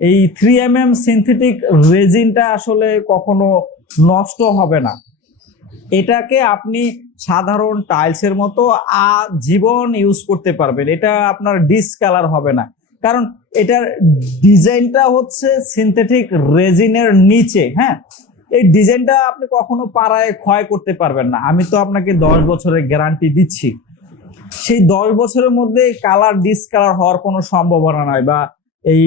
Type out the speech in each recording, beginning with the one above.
এই 3mm synthetic রেজিনটা আসলে কখনো নষ্ট হবে না। এটাকে আপনি সাধারণ টাইলসের মতো আজীবন ইউজ করতে পারবেন, এটা আপনার ডিসকালার হবে না। কারণ এটার ডিজাইনটা হচ্ছে সিনথেটিক রেজিনের নিচে, হ্যাঁ, এই ডিজাইনটা আপনি কখনো পাড়ায় ক্ষয় করতে পারবেন না। আমি তো আপনাকে 10 বছরের গ্যারান্টি দিচ্ছি, সেই 10 বছরের মধ্যে কালার ডিসকালার হওয়ার কোনো সম্ভাবনা নাই, বা এই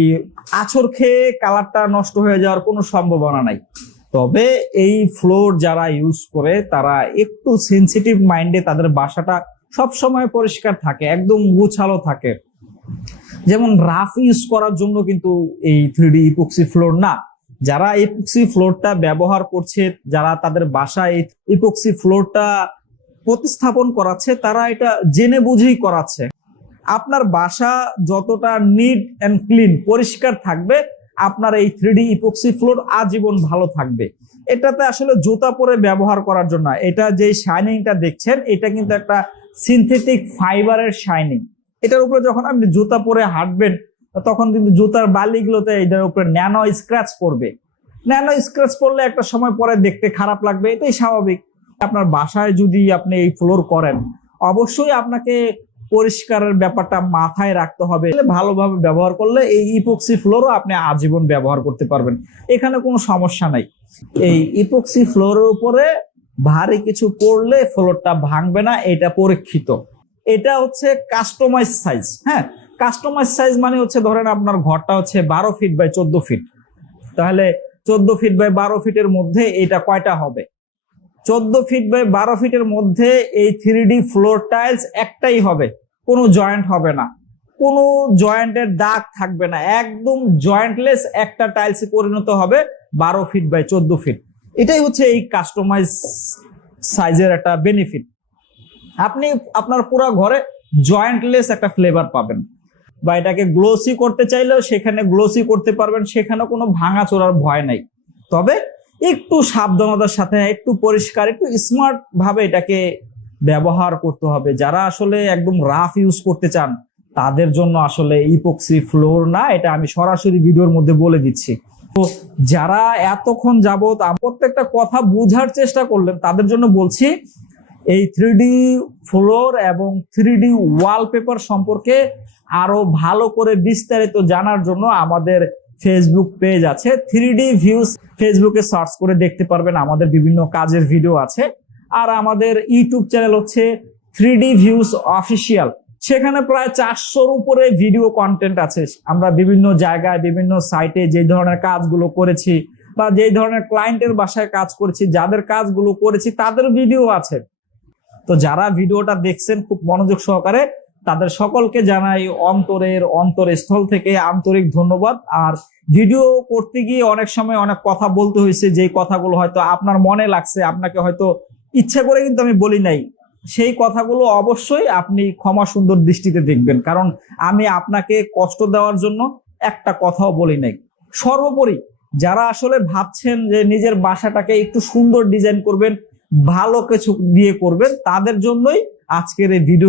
আছর খেয়ে কালারটা নষ্ট হয়ে যাওয়ার কোনো সম্ভাবনা নাই। তবে এই ফ্লোর যারা ইউজ করে তারা একটু সেনসিটিভ মাইন্ডে তাদের বাসাটা সব সময় পরিষ্কার থাকে, একদম গুছালো থাকে। যেমন রাফ ইউজ করার জন্য কিন্তু এই 3D ইপক্সি ফ্লোর না। যারা ইপক্সি ফ্লোরটা ব্যবহার করছে, যারা তাদের বাসায় ইপক্সি ফ্লোরটা প্রতিস্থাপন করাচ্ছে, তারা এটা জেনে বুঝেই করাচ্ছে। আপনার বাসা যতটা নিট এন্ড ক্লিন পরিষ্কার থাকবে, আপনার এই 3D ইপক্সি ফ্লোর আজীবন ভালো থাকবে। এটাতে আসলে জুতা পরে ব্যবহার করার জন্য, এটা যে শাইনিংটা দেখছেন এটা কিন্তু একটা সিনথেটিক ফাইবারের শাইনিং। এটার উপরে যখন আপনি জুতা পরে হাঁটবেন তখন কিন্তু জুতার বালিগুলোতে এটার উপরে ন্যানো স্ক্র্যাচ পড়বে। ন্যানো স্ক্র্যাচ পড়লে একটা সময় পরে দেখতে খারাপ লাগবে, এটাই স্বাভাবিক। আপনার বাসায় যদি আপনি এই ফ্লোর করেন, অবশ্যই আপনাকে পরিষ্কারের ব্যাপারটা মাথায় রাখতে হবে। ভালোভাবে ব্যবহার করলে এই ইপক্সি ফ্লোরও আপনি আজীবন ব্যবহার করতে পারবেন, এখানে কোনো সমস্যা নাই। এই ইপক্সি ফ্লোরের উপরে ভারী কিছু পড়লে ফ্লোরটা ভাঙবে না, এটা পরীক্ষিত। এটা হচ্ছে কাস্টমাইজ সাইজ। হ্যাঁ, কাস্টমাইজ সাইজ মানে হচ্ছে ধরেন আপনার ঘরটা হচ্ছে 12 ফিট বাই 14 ফিট, তাহলে 14 ফিট বাই 12 ফিটের মধ্যে এটা কয়টা হবে? 14 ফিট বাই 12 ফিটের মধ্যে এই 3D ফ্লোর টাইলস একটাই হবে, কোনো জয়েন্ট হবে না, কোনো জয়েন্টের দাগ থাকবে না, একদম জয়েন্টলেস একটা টাইলসে পরিণত হবে 12 ফিট বাই 14 ফিট। এটাই হচ্ছে এই কাস্টমাইজ সাইজের একটা বেনিফিট। আপনি আপনার পুরো ঘরে জয়েন্টলেস একটা ফ্লেভার পাবেন, বা এটাকে গ্লোসি করতে চাইলেও সেখানে গ্লোসি করতে পারবেন, সেখানে কোনো ভাঙাচোরার ভয় নাই। তবে একটু সাবধানতার সাথে, একটু পরিষ্কার, একটু স্মার্ট ভাবে এটাকে ব্যবহার করতে হবে। যারা আসলে একদম রাফ ইউজ করতে চান তাদের জন্য আসলে ইপক্সি ফ্লোর না, এটা আমি সরাসরি ভিডিওর মধ্যে বলে দিচ্ছি। তো যারা এতক্ষণ যাবত প্রত্যেকটা কথা বোঝার চেষ্টা করলেন তাদের জন্য বলছি, এই 3D ফ্লোর এবং 3D ওয়ালপেপার সম্পর্কে আরো ভালো করে বিস্তারিত জানার জন্য আমাদের ফেসবুক পেজ আছে 3D ভিউজ, ফেসবুকে সার্চ করে দেখতে পারবেন, আমাদের বিভিন্ন কাজের ভিডিও আছে। আর আমাদের ইউটিউব চ্যানেল হচ্ছে 3D ভিউজ অফিসিয়াল, সেখানে প্রায় 400-র উপরে ভিডিও কন্টেন্ট আছে। আমরা বিভিন্ন জায়গায় বিভিন্ন সাইটে যে ধরনের কাজগুলো করেছি, বা যে ধরনের ক্লায়েন্টের বাসায় কাজ করেছি, যাদের কাজগুলো করেছি তাদের ভিডিও আছে। তো যারা ভিডিওটা দেখছেন খুব মনোযোগ সহকারে, তাদের সকলকে জানাই অন্তরস্থল থেকে আন্তরিক ধন্যবাদ। আর ভিডিও করতে গিয়ে অনেক সময় অনেক কথা বলতে হয়েছে, যে কথাগুলো হয়তো আপনার মনে লাগছে, আপনাকে হয়তো ইচ্ছা করে কিন্তু আমি বলি নাই, সেই কথাগুলো অবশ্যই আপনি ক্ষমা সুন্দর দৃষ্টিতে দেখবেন, কারণ আমি আপনাকে কষ্ট দেওয়ার জন্য একটা কথাও বলি নাই। সর্বোপরি যারা আসলে ভাবছেন যে নিজের বাসাটাকে একটু সুন্দর ডিজাইন করবেন, ভালো কিছু দিয়ে করবেন, তাদের জন্যই আজকের এই ভিডিও।